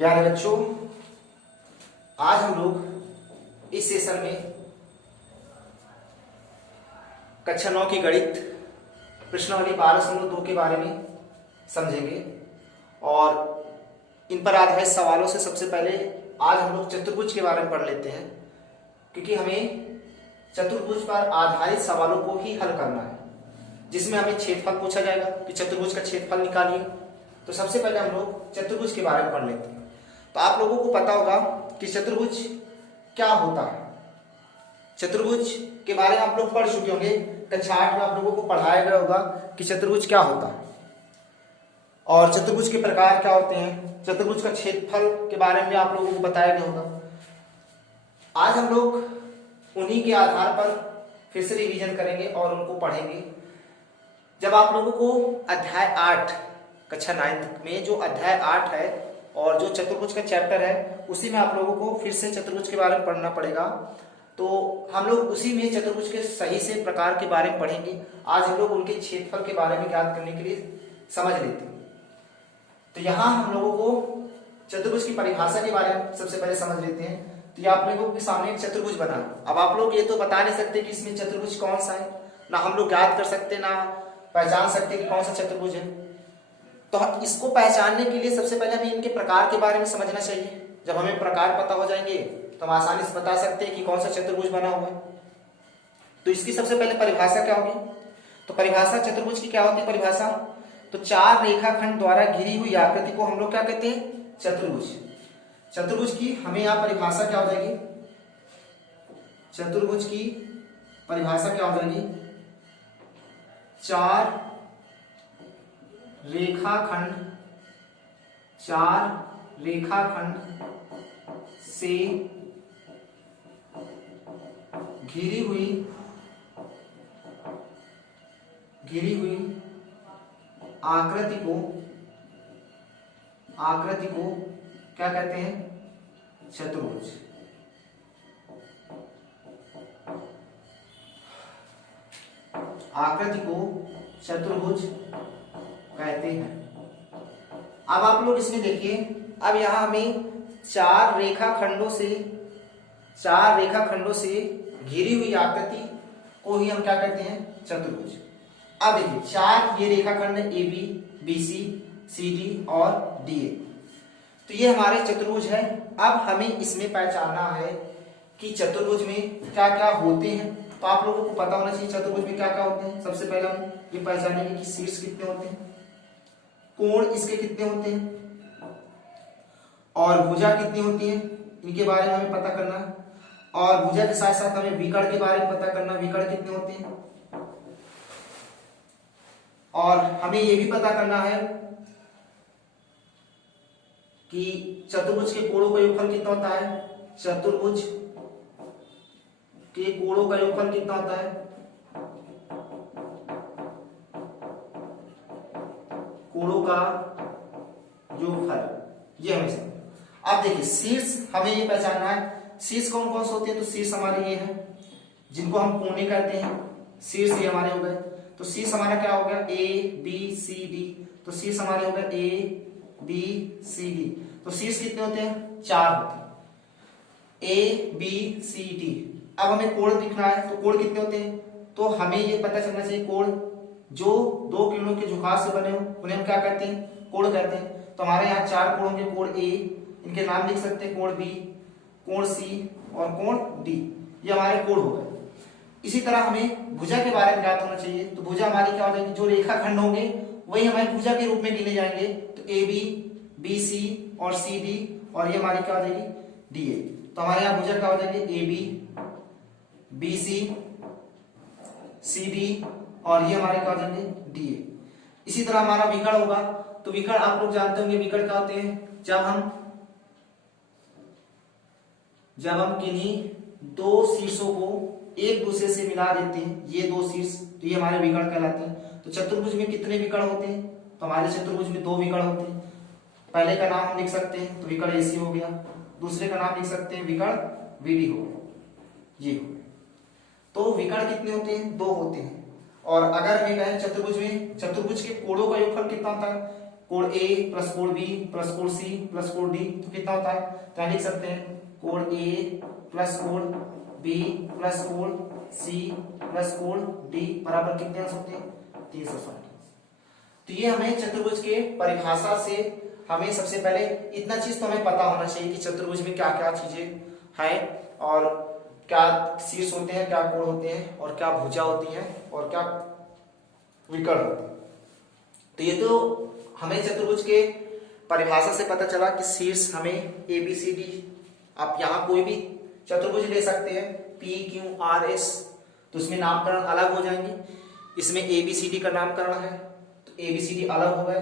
प्यारे बच्चों, आज हम लोग इस सेशन में कक्षा 9 की गणित प्रश्नावली 12.2 के बारे में समझेंगे और इन पर आधारित सवालों से सबसे पहले आज हम लोग चतुर्भुज के बारे में पढ़ लेते हैं, क्योंकि हमें चतुर्भुज पर आधारित सवालों को ही हल करना है, जिसमें हमें छेदफल पूछा जाएगा कि चतुर्भुज का छेदफल निकालिए। तो सबसे पहले हम लोग चतुर्भुज के बारे में पढ़ लेते हैं। तो आप लोगों को पता होगा कि चतुर्भुज क्या होता है। चतुर्भुज के बारे में आप लोग पढ़ चुके होंगे, कक्षा 8 में आप लोगों को पढ़ाया गया होगा कि चतुर्भुज क्या होता है और चतुर्भुज के प्रकार क्या होते हैं। चतुर्भुज का क्षेत्रफल के बारे में आप लोगों को बताया गया होगा। आज हम लोग उन्हीं के आधार पर फिर से रिवीजन करेंगे और उनको पढ़ेंगे। जब आप लोगों को अध्याय 8 कक्षा 9 में जो अध्याय 8 है और जो चतुर्भुज का चैप्टर है, उसी में आप लोगों को फिर से चतुर्भुज के बारे में पढ़ना पड़ेगा। तो हम लोग उसी में चतुर्भुज के सही से प्रकार के बारे में पढ़ेंगे। आज हम लोग उनके क्षेत्रफल के बारे में ज्ञात करने के लिए समझ लेते हैं। तो यहाँ हम लोगों को चतुर्भुज की परिभाषा के बारे में सबसे पहले समझ लेते हैं। तो ये आप लोगों के सामने एक चतुर्भुज बना। अब आप लोग ये तो बता नहीं सकते कि इसमें चतुर्भुज कौन सा है, ना हम लोग ज्ञात कर सकते, ना पहचान सकते कि कौन सा चतुर्भुज है। तो इसको पहचानने के लिए सबसे पहले हमें इनके प्रकार के बारे में समझना चाहिए। जब हमें प्रकार पता हो जाएंगे तो हम आसानी से बता सकते हैं कि कौन सा चतुर्भुज बना हुआ है। तो इसकी सबसे पहले परिभाषा क्या होगी? तो परिभाषा चतुर्भुज की क्या होती है परिभाषा? तो चार रेखाखंड द्वारा घिरी हुई आकृति को हम लोग क्या कहते हैं? चतुर्भुज। चतुर्भुज की हमें यहाँ परिभाषा क्या हो जाएगी? चतुर्भुज की परिभाषा क्या हो जाएगी? चार रेखाखंड से घिरी हुई आकृति को क्या कहते हैं? चतुर्भुज। आकृति को चतुर्भुज कहते हैं। अब आप लोग इसमें देखिए, अब यहां हमें चार रेखाखंडों से घिरी हुई आकृति को ही हम क्या कहते हैं? चतुर्भुज। अब देखिए, चार ये रेखाखंड है, A B, B C, C D और डी ए। तो ये हमारे चतुर्भुज है। अब हमें इसमें पहचानना है कि चतुर्भुज में क्या क्या होते हैं। तो आप लोगों को पता होना चाहिए चतुर्भुज में क्या क्या होते हैं। सबसे पहले हम ये पहचानेंगे कि शीर्ष कितने होते हैं, कोण इसके कितने होते हैं और भुजा कितनी होती है, इनके बारे में हमें पता करना है। और भुजा के साथ साथ हमें विकर्ण के बारे में पता करना, विकर्ण कितने होते हैं। और हमें यह भी पता करना है कि चतुर्भुज के कोणों का योगफल कितना होता है। चतुर्भुज के कोणों का योगफल कितना होता है? कोणों का योगफल, ये हमें समझना। अब देखिए, शीर्ष हमें ये पहचानना है। शीर्ष कौन कौन से होते हैं? तो शीर्ष हमारे ये हैं जिनको हम कोने कहते हैं। शीर्ष ये हमारे हो गए। तो शीर्ष हमारा क्या हो गया? A B C D. तो शीर्ष हमारे हो गए ए बी सी डी। तो शीर्ष कितने होते हैं? चार होते हैं, ए बी सी डी। अब हमें कोण दिखना है, तो कोण कितने होते हैं? तो हमें ये पता चलना चाहिए कोण जो दो किरणों के झुकाव से बने हो उन्हें हम क्या कहते हैं? कोण कहते हैं। तो हमारे यहाँ चार कोण होंगे, कोण ए, इनके नाम लिख सकते हैं, कोण बी, कोण सी और कोण डी। ये हमारे कोण हो गए। इसी तरह हमें भुजा के बारे में ज्ञात होना चाहिए। तो भुजा हमारी क्या हो जाएगी? जो रेखाखंड होंगे वही हमारी भुजा के रूप में गिने जाएंगे। तो ए बी, बी सी और सी डी, और ये हमारी क्या हो जाएगी? D A. तो हमारे यहाँ भुजा क्या हो जाएगी? A B, B C, C D और ये हमारे क्या हो जाएंगे? D A. इसी तरह हमारा विकर्ण होगा। तो विकर्ण आप लोग जानते होंगे, विकर्ण क्या होते हैं? जब हम किन्हीं दो शीर्षों को एक दूसरे से मिला देते हैं, ये दो शीर्ष, तो ये हमारे विकर्ण कहलाते हैं। तो चतुर्भुज में कितने विकर्ण होते हैं? तो हमारे चतुर्भुज में दो विकर्ण होते हैं। पहले का नाम हम लिख सकते हैं, तो विकर्ण एसी हो गया। दूसरे का नाम लिख सकते हैं, विकर्ण वीडी हो गया, ये हो गया। तो विकर्ण कितने होते हैं? दो होते हैं। और अगर हमें कहें चतुर्भुज में, चतुर्भुज के कोणों का योगफल कितना होता है? कोण ए प्लस कोण बी प्लस कोण सी प्लस कोण डी, तो कितना होता है? तो लिख सकते हैं कोण ए प्लस कोण बी प्लस कोण सी प्लस कोण डी बराबर कितने अंश होते हैं? 360। तो ये हमें चतुर्भुज के परिभाषा से हमें सबसे पहले इतना चीज तो हमें पता होना चाहिए कि चतुर्भुज में क्या क्या चीजें हैं और क्या शीर्ष होते हैं, क्या कोण होते हैं और क्या भुजा होती है और क्या विकर्ण होते हैं। तो ये तो हमें चतुर्भुज के परिभाषा से पता चला कि शीर्ष हमें ए बी सी डी, आप यहाँ कोई भी चतुर्भुज ले सकते हैं पी क्यू आर एस, तो इसमें नामकरण अलग हो जाएंगे। इसमें ए बी सी डी का नामकरण है तो ए बी सी डी अलग हो गए।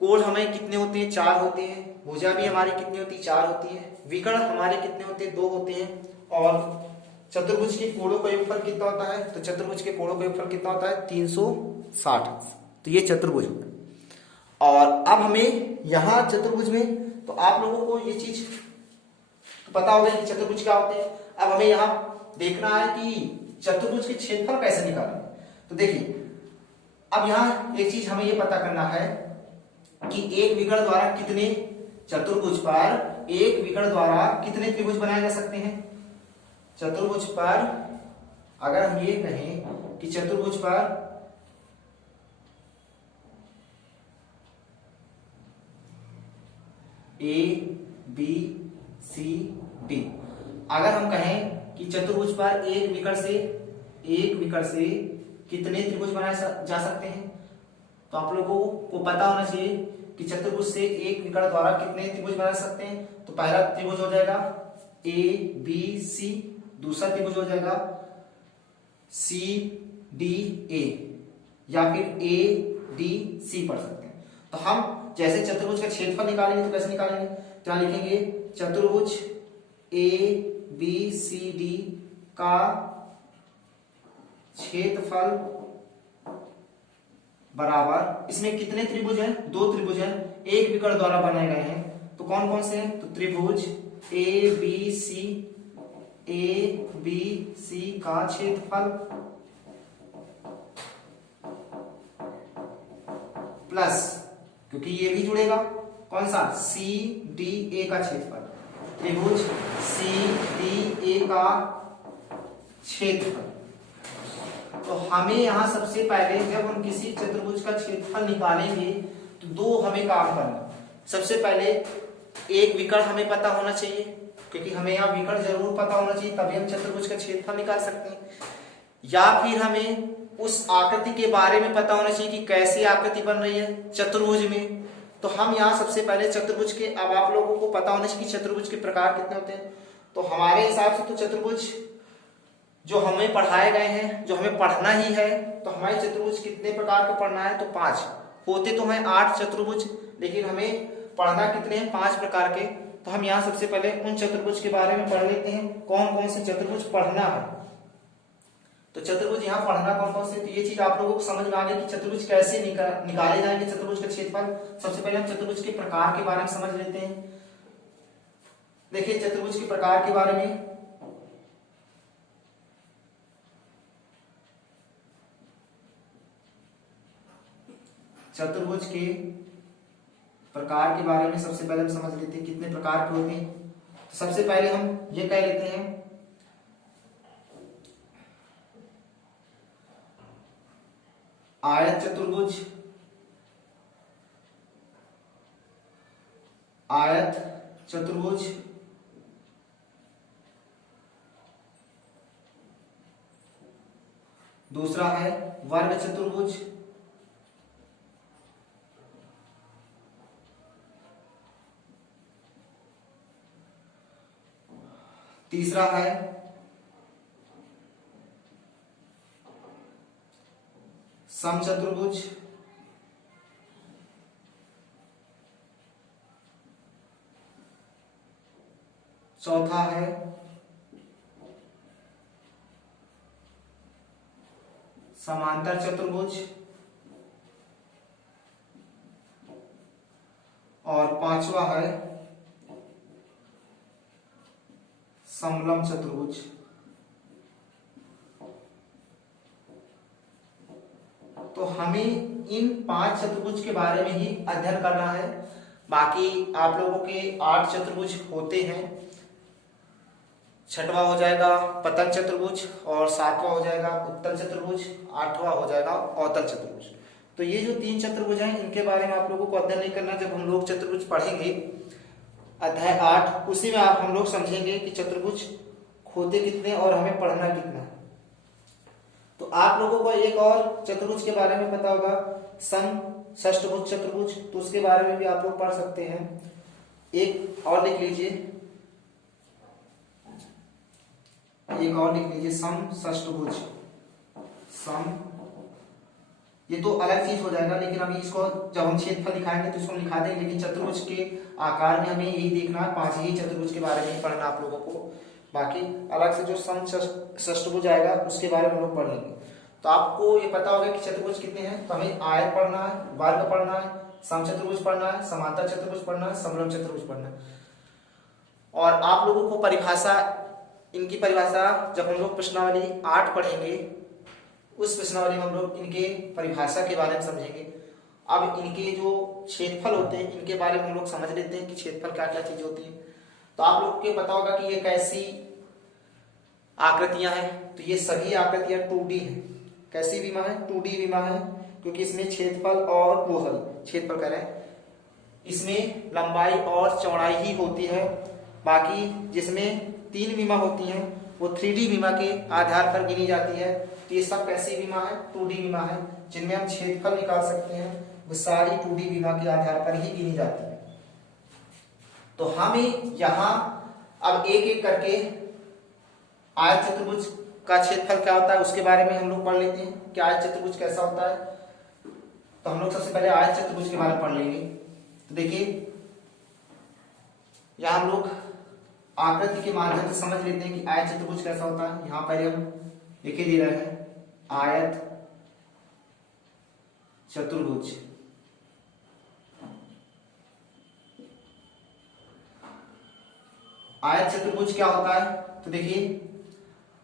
कोण हमें कितने होते हैं? 4 होते हैं। भुजा भी हमारी कितनी होती है? 4 होती है। विकर्ण हमारे कितने होते हैं? 2 होते हैं। और चतुर्भुज के कोणों का योगफल कितना होता है? तो चतुर्भुज के कोणों का योगफल कितना होता है? 360। तो ये चतुर्भुज होता है। और अब हमें यहाँ चतुर्भुज में तो आप लोगों को ये चीज तो पता होगा कि चतुर्भुज क्या होते हैं। अब हमें यहाँ देखना है कि चतुर्भुज के क्षेत्रफल कैसे निकालें। तो देखिए अब यहाँ एक चीज हमें ये पता करना है कि एक विकर्ण द्वारा कितने चतुर्भुज पर एक विकर्ण द्वारा कितने त्रिभुज बनाए जा सकते हैं। चतुर्भुज पर अगर हम ये कहें कि चतुर्भुज पर ए बी सी डी, अगर हम कहें कि चतुर्भुज पर एक विकर्ण से कितने त्रिभुज बनाए जा सकते हैं, तो आप लोगों को पता होना चाहिए कि चतुर्भुज से एक विकर्ण द्वारा कितने त्रिभुज बना सकते हैं। तो पहला त्रिभुज हो जाएगा ए बी सी, दूसरा त्रिभुज हो जाएगा सी डी ए, या फिर ए डी सी पढ़ सकते हैं। तो हम जैसे चतुर्भुज का क्षेत्रफल निकालेंगे तो कैसे निकालेंगे? तो यहां लिखेंगे चतुर्भुज ए बी सी डी का क्षेत्रफल बराबर, इसमें कितने त्रिभुज हैं? 2 त्रिभुज हैं, एक विकर्ण द्वारा बनाए गए हैं। तो कौन कौन से हैं? तो त्रिभुज ए बी सी का क्षेत्रफल प्लस, क्योंकि ये भी जुड़ेगा, कौन सा? सी डी ए का क्षेत्रफल, त्रिभुज सी डी ए का क्षेत्रफल। तो हमें यहां सबसे पहले जब हम किसी चतुर्भुज का क्षेत्रफल निकालेंगे तो 2 हमें काम करना। सबसे पहले एक विकर्ण हमें पता होना चाहिए, क्योंकि हमें यहाँ विकर्ण जरूर पता होना चाहिए, तभी हम चतुर्भुज का क्षेत्रफल निकाल सकते हैं। या फिर हमें उस आकृति के बारे में पता होना चाहिए कि कैसी आकृति बन रही है चतुर्भुज में। तो हम यहाँ सबसे पहले चतुर्भुज के, अब आप लोगों को पता होना चाहिए कि चतुर्भुज के प्रकार कितने होते हैं। तो हमारे हिसाब से तो चतुर्भुज जो हमें पढ़ाए गए हैं, जो हमें पढ़ना ही है, तो हमारे चतुर्भुज कितने प्रकार के पढ़ना है? तो 5 होते तो हैं 8 चतुर्भुज, लेकिन हमें पढ़ना कितने हैं? 5 प्रकार के। तो हम यहाँ सबसे पहले उन चतुर्भुज के बारे में पढ़ लेते हैं, कौन कौन से चतुर्भुज पढ़ना है। तो चतुर्भुज यहाँ पढ़ना कौन कौन से, तो ये चीज आप लोगों को समझ में आ गई कि चतुर्भुज कैसे निकाले जाएंगे चतुर्भुज का क्षेत्रफल। सबसे पहले हम चतुर्भुज के प्रकार के बारे में समझ लेते हैं। देखिए चतुर्भुज के प्रकार के बारे में, चतुर्भुज के प्रकार के बारे में सबसे पहले हम समझ लेते हैं कितने प्रकार के होते हैं। तो सबसे पहले हम ये कह लेते हैं आयत चतुर्भुज, आयत चतुर्भुज, दूसरा है वर्ग चतुर्भुज, तीसरा है समचतुर्भुज, चौथा है समांतर चतुर्भुज, और पांचवा है समलंब चतुर्भुज। तो हमें इन 5 चतुर्भुज के बारे में ही अध्ययन करना है। बाकी आप लोगों के 8 चतुर्भुज होते हैं। छठवां हो जाएगा पतन चतुर्भुज और 7वां हो जाएगा उत्तल चतुर्भुज, 8वां हो जाएगा अवतल चतुर्भुज। तो ये जो 3 चतुर्भुज हैं इनके बारे में आप लोगों को अध्ययन नहीं करना। जब हम लोग चतुर्भुज पढ़ेंगे अध्याय 8 उसी में हम लोग समझेंगे कि चतुर्भुज होते कितने और हमें पढ़ना कितना। तो आप लोगों को एक और चतुर्भुज के बारे में पता होगा, सम षष्ठभुज चतुर्भुज, तो उसके बारे में भी आप लोग पढ़ सकते हैं। एक और लिख लीजिए, सम षष्ठभुज। सम ये तो अलग चीज हो जाएगा, लेकिन अभी इसको जब हम क्षेत्रफल दिखाएंगे तो इसको हम लिखा देंगे, लेकिन चतुर्भुज के आकार में हमें यही देखना है, 5 ही चतुर्भुज के बारे में ही पढ़ना आप लोगों को। बाकी अलग से जो सम षष्ठभुज आएगा उसके बारे में हम लोग पढ़ लेंगे। तो आपको ये पता होगा कि चतुर्भुज कितने हैं, तो हमें आयत पढ़ना है, वर्ग पढ़ना है, समचतुर्भुज पढ़ना है, समांतर चतुर्भुज पढ़ना है, समलंब चतुर्भुज पढ़ना है। और आप लोगों को परिभाषा, इनकी परिभाषा जब हम लोग प्रश्नावली 8 पढ़ेंगे उस प्रश्नावली में हम लोग इनके परिभाषा के बारे में समझेंगे। अब इनके जो क्षेत्रफल होते हैं इनके बारे में हम लोग समझ लेते हैं कि क्षेत्रफल क्या क्या चीज होती है। तो आप लोग को पता होगा कि ये कैसी आकृतियां हैं, तो ये सभी आकृतियां 2D हैं। कैसी विमा है? 2D विमा है, क्योंकि इसमें क्षेत्रफल और क्षेत्रफल करें, इसमें लंबाई और चौड़ाई ही होती है। बाकी जिसमें 3 विमा होती हैं वो 3D विमा के आधार पर गिनी जाती है। तो ये सब कैसी विमा है? 2D विमा है, जिनमें हम क्षेत्रफल निकाल सकते हैं, वो सारी 2D विमा के आधार पर ही गिनी जाती है। तो हमें यहाँ अब एक एक करके आयत चतुर्भुज का क्षेत्रफल क्या होता है उसके बारे में हम लोग पढ़ लेते हैं कि आयत चतुर्भुज कैसा होता है। तो हम लोग सबसे पहले आयत चतुर्भुज के बारे में पढ़ लेंगे। तो देखिए यहाँ हम लोग आकृति के माध्यम से समझ लेते हैं कि आयत चतुर्भुज कैसा होता है। यहाँ पर हम लिखे दे रहे हैं आयत चतुर्भुज। आयत चतुर्भुज क्या होता है? तो देखिए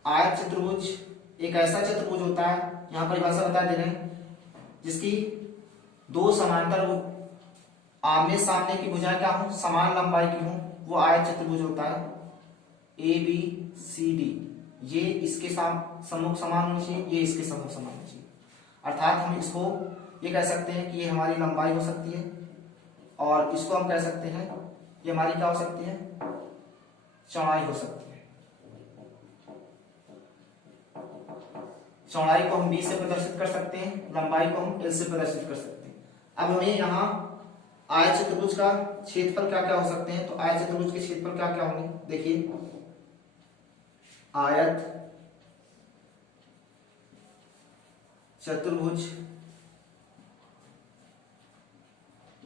आयत चतुर्भुज एक ऐसा चतुर्भुज होता है, यहां परिभाषा बता दे रहे हैं, जिसकी 2 समांतर आमने सामने की भुजाएं क्या हो, समान लंबाई की हो, वो आयत चतुर्भुज होता है। ABCD ये इसके सम्मुख समान होनी चाहिए, ये इसके सम्मुख समान होनी चाहिए। अर्थात हम इसको ये कह सकते हैं कि ये हमारी लंबाई हो सकती है, और इसको हम कह सकते हैं ये हमारी क्या हो सकती है, चौड़ाई हो सकती है। चौड़ाई को हम B से प्रदर्शित कर सकते हैं, लंबाई को हम L से प्रदर्शित कर सकते हैं। अब हमें यहाँ आयत चतुर्भुज का क्षेत्रफल क्या क्या हो सकते हैं, तो आयत चतुर्भुज के क्षेत्रफल क्या क्या होंगे, देखिए आयत चतुर्भुज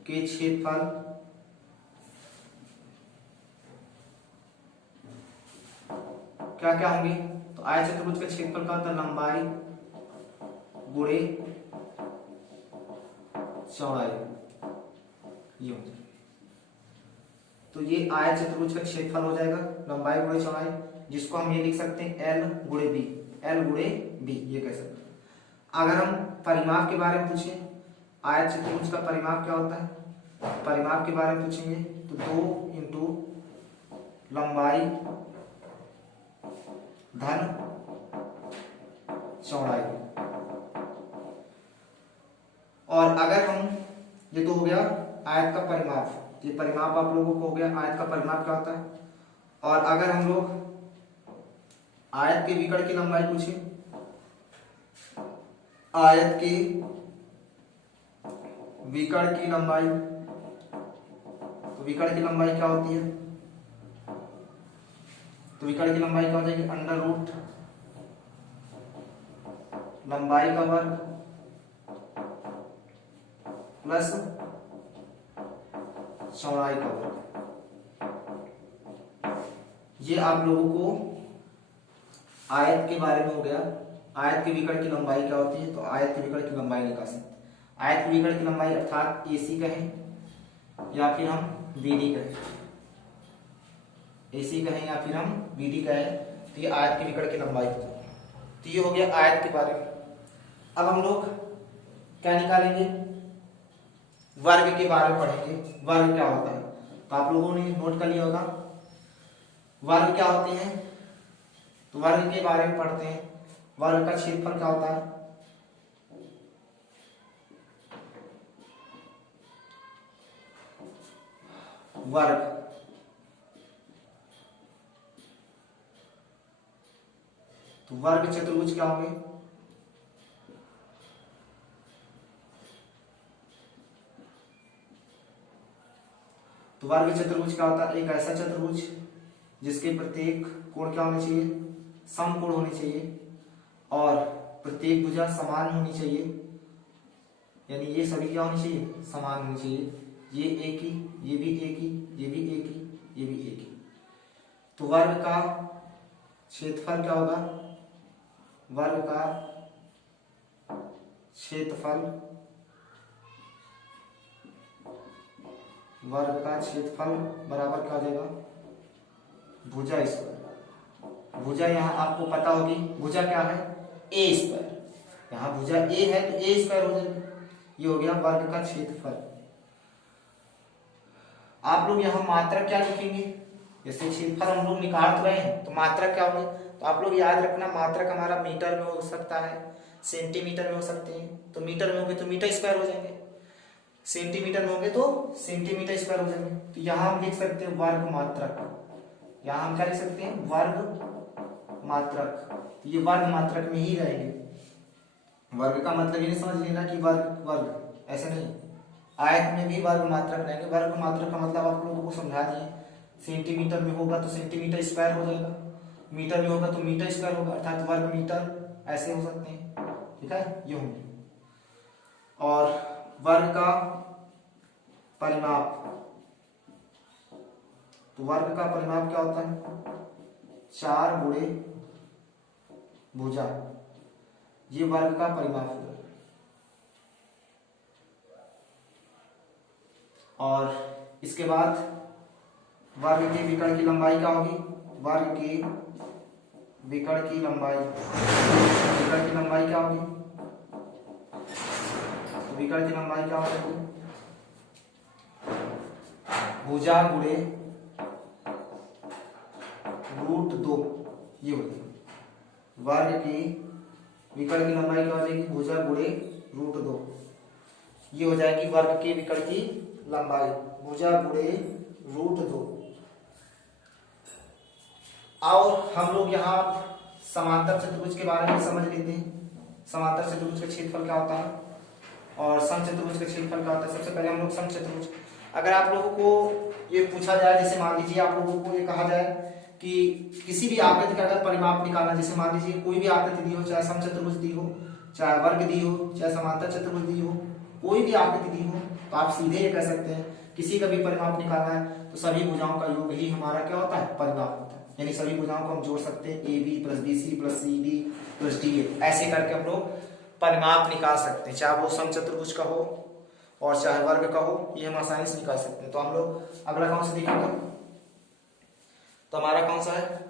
के क्षेत्रफल क्या क्या होंगे, तो आयत चतुर्भुज का क्षेत्रफल का होता है लंबाई गुणे चौड़ाई, ये हो जाएगा। तो ये आयत चतुर्भुज का क्षेत्रफल हो जाएगा लंबाई गुणे चौड़ाई, जिसको हम ये लिख सकते हैं L गुणे B, L गुणे B ये कह सकते हैं। अगर हम परिमाप के बारे में पूछें, आयत चतुर्भुज का परिमाप क्या होता है, परिमाप के बारे में पूछेंगे तो 2 इंटू लंबाई धन चौड़ाई। और अगर हम, ये तो हो गया आयत का परिमाप, ये परिमाप आप लोगों को हो गया आयत का परिमाप क्या होता है। और अगर हम लोग आयत के विकर्ण की लंबाई पूछे, आयत के विकर्ण की लंबाई, तो विकर्ण की लंबाई क्या होती है, तो विकर्ण की लंबाई क्या हो जाएगी, अंडर रूट लंबाई का वर्ग प्लस चौड़ाई का वर्ग। ये आप लोगों को आयत के बारे में हो गया। आयत के विकर्ण की लंबाई क्या होती है, तो आयत के विकर्ण की लंबाई निकाल सकते हैं। आयत के विकर्ण की लंबाई अर्थात AC कहें या फिर हम BD कहें, AC कहें या फिर हम BD कहें, तो ये आयत के विकर्ण की लंबाई हो जाएगी। तो ये हो गया आयत के बारे में। अब हम लोग क्या निकालेंगे, वर्ग के बारे में पढ़ेंगे, वर्ग क्या होता है। तो आप लोगों ने नोट कर लिया होगा वर्ग क्या होते हैं। तो वर्ग के बारे में पढ़ते हैं। वर्ग का क्षेत्रफल क्या होता है, वर्ग। तो वर्ग चतुर्भुज क्या होंगे, तो वर्ग चतुर्भुज क्या होता है, एक ऐसा चतुर्भुज जिसके प्रत्येक कोण क्या होने चाहिए, समकोण होने चाहिए और प्रत्येक भुजा समान होनी चाहिए, यानी ये सभी क्या होनी चाहिए, समान होनी चाहिए। ये एक ही, ये भी एक ही, ये भी एक ही, ये भी एक ही। तो वर्ग का क्षेत्रफल क्या होगा, वर्ग का क्षेत्रफल, वर्ग का क्षेत्रफल बराबर क्या हो जाएगा, भुजा स्क्वायर। भुजा यहाँ आपको पता होगी, भुजा क्या है, ए स्क्वायर। यहाँ भुजा ए है तो ए स्क्वायर हो जाएगा। ये हो गया वर्ग का क्षेत्रफल। आप लोग यहाँ मात्रक क्या लिखेंगे, जैसे क्षेत्रफल हम लोग निकाल तो रहे हैं तो मात्रक क्या होंगे, तो आप लोग याद रखना मात्रक हमारा मीटर में हो सकता है, सेंटीमीटर में हो सकते हैं। तो मीटर में होंगे तो मीटर स्क्वायर हो जाएंगे, सेंटीमीटर में होंगे तो सेंटीमीटर स्क्वायर हो जाएंगे। तो यहाँ हम लिख सकते हैं वर्ग मात्रक। यहाँ हम क्या लिख सकते हैं, वर्ग मात्रक। तो ये वर्ग मात्रक में ही रहेंगे। वर्ग का मतलब ये नहीं समझ लेना कि वर्ग वर्ग, ऐसे नहीं। आयत में भी वर्ग मात्रक रहेंगे। वर्ग मात्रक का मतलब आप लोगों को समझा दिए। सेंटीमीटर में होगा तो सेंटीमीटर स्क्वायर हो जाएगा, मीटर में होगा तो मीटर स्क्वायर होगा, अर्थात वर्ग मीटर ऐसे हो सकते हैं। ठीक है, ये होंगे। और वर्ग का परिमाप, तो वर्ग का परिमाप क्या होता है, 4 गुणे भुजा, ये वर्ग का परिमाप होगा। और इसके बाद वर्ग के विकर्ण की लंबाई क्या होगी, वर्ग के विकर्ण की लंबाई, विकर्ण की लंबाई क्या होगी, विकर्ण की लंबाई क्या होगी, भुजा गुणे √2, ये हो जाएगी। वर्ग की विकर्ण की लंबाई क्या हो जाएगी, भुजा गुणे √2, ये हो जाएगी वर्ग के विकर्ण की लंबाई, भुजा गुणे √2। और हम लोग यहाँ समांतर चतुर्भुज के बारे में समझ लेते हैं। समांतर चतुर्भुज का क्षेत्रफल क्या होता है और समचतुर्भुज का क्षेत्रफल क्या होता है। सबसे पहले हम लोग समचतुर्भुज, अगर आप लोगों को ये पूछा जाए, जैसे मान लीजिए आप लोगों को ये कहा जाए कि किसी भी आकृति का अगर परिमाप निकालना, जैसे मान लीजिए कोई भी आकृति दी हो, चाहे समचतुर्भुज दी हो, चाहे वर्ग दी हो, चाहे समांतर चतुर्भुज दी हो, कोई भी आकृति दी हो, तो आप सीधे ये कह सकते हैं किसी का भी परिमाप निकालना है तो सभी भुजाओं का योग ही हमारा क्या होता है, परिमाप होता है। यानी सभी भुजाओं को हम जोड़ सकते हैं, A B plus B C plus C D plus D A, ऐसे करके हम लोग परिमाप निकाल सकते हैं, चाहे वो समचतुर्भुज का हो और चाहे वर्ग का हो, ये हम आसानी से निकाल सकते हैं। तो हम लोग अगला कौन सा देखेंगे, तो हमारा कौन सा है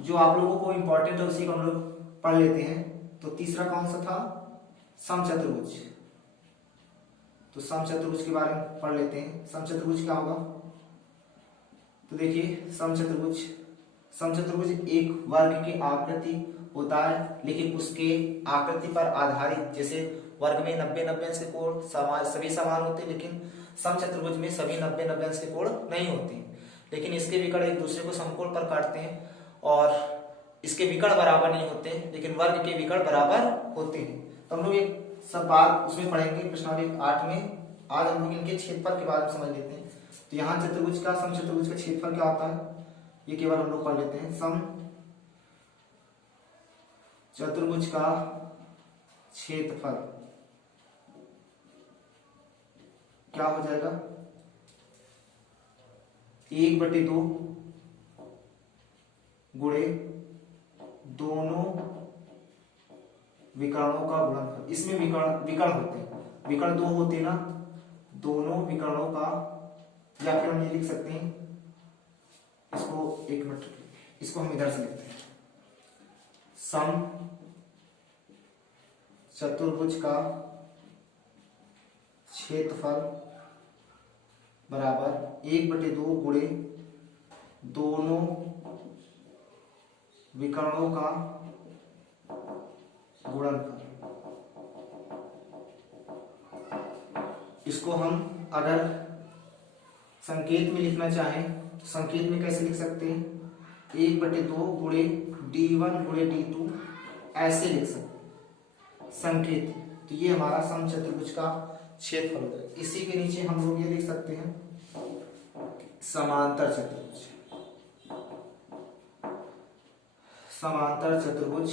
जो आप लोगों को इंपॉर्टेंट है उसी को हम लोग पढ़ लेते हैं। तो तीसरा कौन सा था, समचतुर्भुज। तो समचतुर्भुज के बारे में पढ़ लेते हैं। समचतुर्भुज क्या होगा, तो देखिए समचतुर्भुज, समचतुर्भुज एक वर्ग की आकृति होता है, लेकिन उसके आकृति पर आधारित, जैसे वर्ग में 90-90 अंश के कोण सभी समान होते हैं, लेकिन समचतुर्भुज में सभी 90-90 अंश के कोण नहीं होते, लेकिन इसके विकर्ण एक दूसरे को समकोण पर काटते हैं और इसके विकर्ण बराबर नहीं होते, लेकिन वर्ग के विकर्ण बराबर होते हैं। तो हम लोग एक सब बात उसमें पढ़ेंगे प्रश्नावली 8 में। आज हम लोग इनके क्षेत्रफल के बारे में समझ लेते हैं। तो यहाँ चतुर्भुज का, समचतुर्भुज का क्षेत्रफल क्या होता है, ये केवल हम लोग पढ़ लेते हैं। सम चतुर्भुज का क्षेत्रफल क्या हो जाएगा, 1/2 गुणे दोनों विकर्णों का गुणनफल। इसमें विकर्ण होते हैं, विकर्ण 2 होते हैं ना, दोनों विकर्णों का, या फिर हम ये लिख सकते हैं इसको, एक मिनट, इसको हम इधर से लिखते हैं, सम चतुर्भुज का क्षेत्रफल बराबर 1/2 गुणे दोनों विकर्णों का गुणनफल। इसको हम अगर संकेत में लिखना चाहें तो संकेत में कैसे लिख सकते हैं, 1/2 गुणे d1 गुणे d2 ऐसे लिख सकते हैं संकेत। तो ये हमारा समचतुर्भुज का क्षेत्रफल होगा। इसी के नीचे हम लोग ये लिख सकते हैं समांतर चतुर्भुज। समांतर चतुर्भुज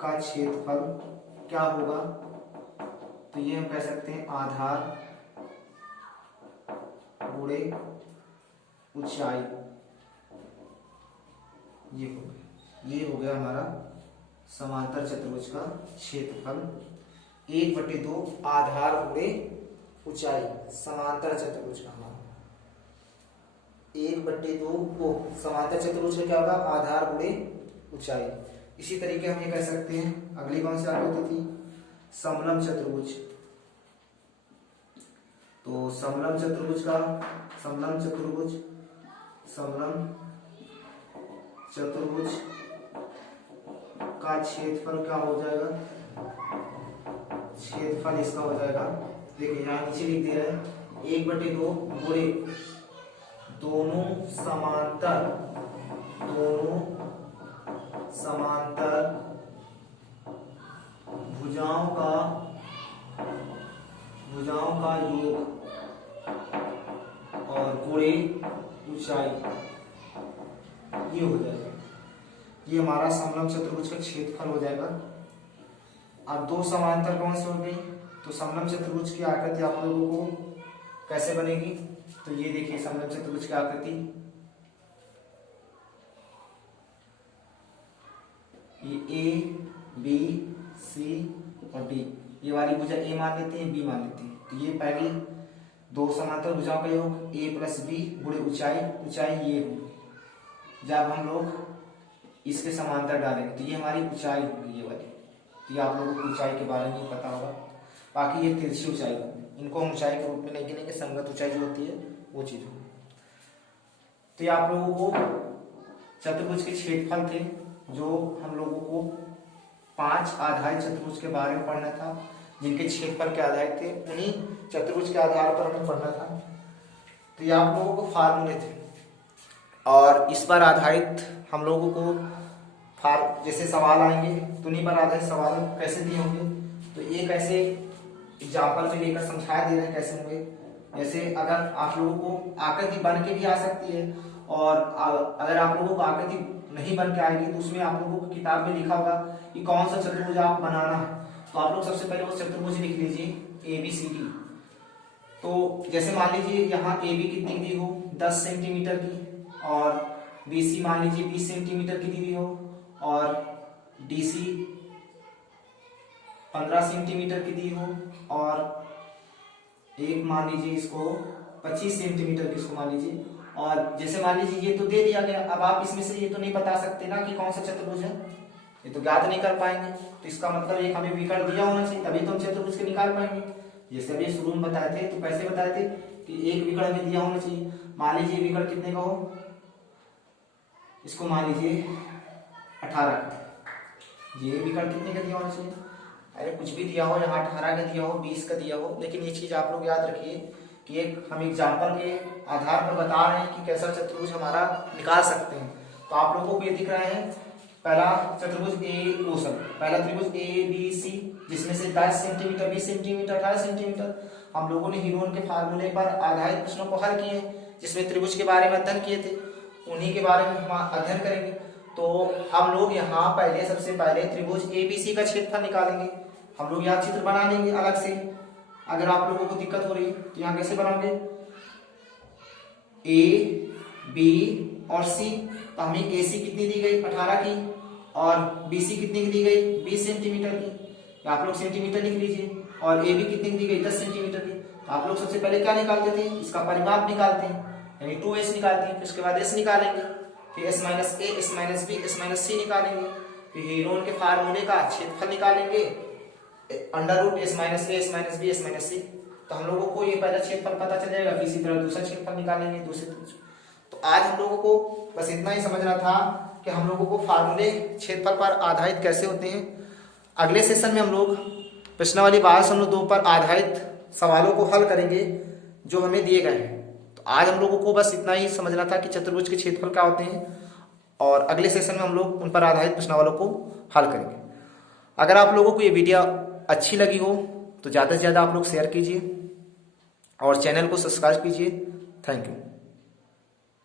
का क्षेत्रफल क्या होगा, तो ये हम कह सकते हैं आधार गुणे ऊंचाई। ये हो गया हमारा समांतर चतुर्भुज का क्षेत्रफल 1/2 आधार गुणे ऊंचाई। समांतर चतुर्भुज का हमारा 1/2 समांतर चतुर्भुज का क्या होगा, आधार गुणे ऊंचाई। इसी तरीके हम ये कह सकते हैं, अगली कौन सी आकृति थी, समलंब चतुर्भुज। तो समलंब चतुर्भुज का क्षेत्रफल क्या हो जाएगा, क्षेत्रफल इसका हो जाएगा, देखिए यहाँ नीचे लिख दे रहे हैं 1/2 गुणे दोनों समांतर भुजाओं का योग और गुणे ऊंचाई, ये हो जाएगा। ये हमारा समलंब चतुर्भुज का क्षेत्रफल हो जाएगा। अब दो समांतर कौन सी हो गई, तो समलंब चतुर्भुज की आकृति आप लोगों को कैसे बनेगी, तो ये देखिए समलंब चतुर्भुज की आकृति, ये ए बी सी और डी, ये वाली भुजा ए मान लेते हैं, बी मान लेते हैं। तो ये पहली दो समांतर भुजाओं का योग ए प्लस बी गुणे ऊंचाई ये होगी। जब हम लोग इसके समांतर डालेंगे तो ये हमारी ऊंचाई होगी, ये वाली। तो ये आप लोगों को ऊंचाई के बारे में पता होगा। बाकी ये तिरछी ऊंचाई होगी, इनको हम ऊंचाई के रूप में नहीं गिनेंगे, संगत ऊंचाई जो होती है वो चीज होगी। तो ये आप लोगों को चतुर्भुज के क्षेत्रफल थे जो हम लोगों को 5 आधारित चतुर्भुज के बारे में पढ़ना था, जिनके क्षेत्रफल के आधारित थे, उन्हीं चतुर्भुज के आधार पर हमें पढ़ना था। तो ये आप लोगों को फार्मूले थे, और इस पर आधारित हम लोगों को जैसे सवाल आएंगे तो उन्हीं पर आधारित सवाल कैसे दिए होंगे, तो एक ऐसे एग्जाम्पल में लेकर समझाया दे रहे हैं कैसे होंगे। जैसे अगर आप लोगों को आकृति बन के भी आ सकती है, और अगर आप लोगों को आकृति नहीं बन के आएगी तो उसमें आप लोगों को किताब में लिखा होगा कि कौन सा चतुर्भुज आप बनाना है। तो आप लोग सबसे पहले वो चतुर्भुज लिख लीजिए ABCD। तो जैसे मान लीजिए यहाँ AB कितनी दी हो, 10 सेंटीमीटर की, और BC मान लीजिए 20 सेंटीमीटर की दी हुई हो, और DC 15 सेंटीमीटर की दी हो, और एक मान लीजिए इसको 25 सेंटीमीटर की इसको मान लीजिए। और जैसे मान लीजिए ये तो दे दिया गया, अब आप इसमें से ये तो नहीं बता सकते ना कि कौन सा चतुर्भुज है, ये तो ज्ञात नहीं कर पाएंगे। तो इसका मतलब एक हमें विकर्ण दिया होना चाहिए, तभी तो हम चतुर्भुज के निकाल पाएंगे। जैसे अभी शुरू में बताए थे, तो कैसे बताए थे कि एक विकर्ण में दिया होना चाहिए। मान लीजिए विकर्ण कितने का हो, इसको मान लीजिए 18 का, ये विकर्ण कितने का दिया होना चाहिए, अरे कुछ भी दिया हो, यहाँ 18 का दिया हो, 20 का दिया हो, लेकिन ये चीज आप लोग याद रखिए कि एक हम एग्जाम्पल के आधार पर बता रहे हैं कि कैसा चतुर्भुज हमारा निकाल सकते हैं। तो आप लोगों को ये दिख रहा है पहला चतुर्भुज पहला त्रिभुज ABC, जिसमें से 10 सेंटीमीटर 20 सेंटीमीटर 18 सेंटीमीटर हम लोगों ने हीरोन के फार्मूले पर आधारित प्रश्नों को हल किए, जिसमें त्रिभुज के बारे में अध्ययन किए थे, उन्हीं के बारे में हम अध्ययन करेंगे। तो हम लोग यहाँ पहले सबसे पहले त्रिभुज ABC का क्षेत्रफल निकालेंगे। हम लोग यहाँ चित्र बना लेंगे अलग से। अगर आप लोगों को दिक्कत हो रही है तो यहाँ कैसे बनाओगे, A, B और C। तो हमें AC कितनी दी गई 18 की, और BC कितनी की दी गई 20 सेंटीमीटर की, आप लोग सेंटीमीटर लिख लीजिए, और AB कितनी की दी गई 10 सेंटीमीटर की। तो आप लोग सबसे पहले क्या निकालते थे, इसका परिमाप निकालते हैं, यानी 2S निकालते हैं, फिर उसके बाद S निकालेंगे, फिर S minus A S minus B S minus C निकालेंगे, तो हेरोन के फार्मूले का क्षेत्रफल निकालेंगे under root S minus A S minus B S minus C. तो हम लोगों को ये पहला क्षेत्रफल पता चल जाएगा, फिर इसी तरह दूसरा क्षेत्रफल निकालेंगे दूसरे। तो आज हम लोगों को बस इतना ही समझना था कि हम लोगों को फार्मूले क्षेत्रफल पर आधारित कैसे होते हैं। अगले सेशन में हम लोग प्रश्नावली 12 पर आधारित सवालों को हल करेंगे जो हमें दिए गए हैं। तो आज हम लोगों को बस इतना ही समझना था कि चतुर्भुज के क्षेत्रफल क्या होते हैं, और अगले सेशन में हम लोग उन पर आधारित प्रश्नावलों को हल करेंगे। अगर आप लोगों को ये वीडियो अच्छी लगी हो तो ज़्यादा से ज़्यादा आप लोग शेयर कीजिए और चैनल को सब्सक्राइब कीजिए। Thank you.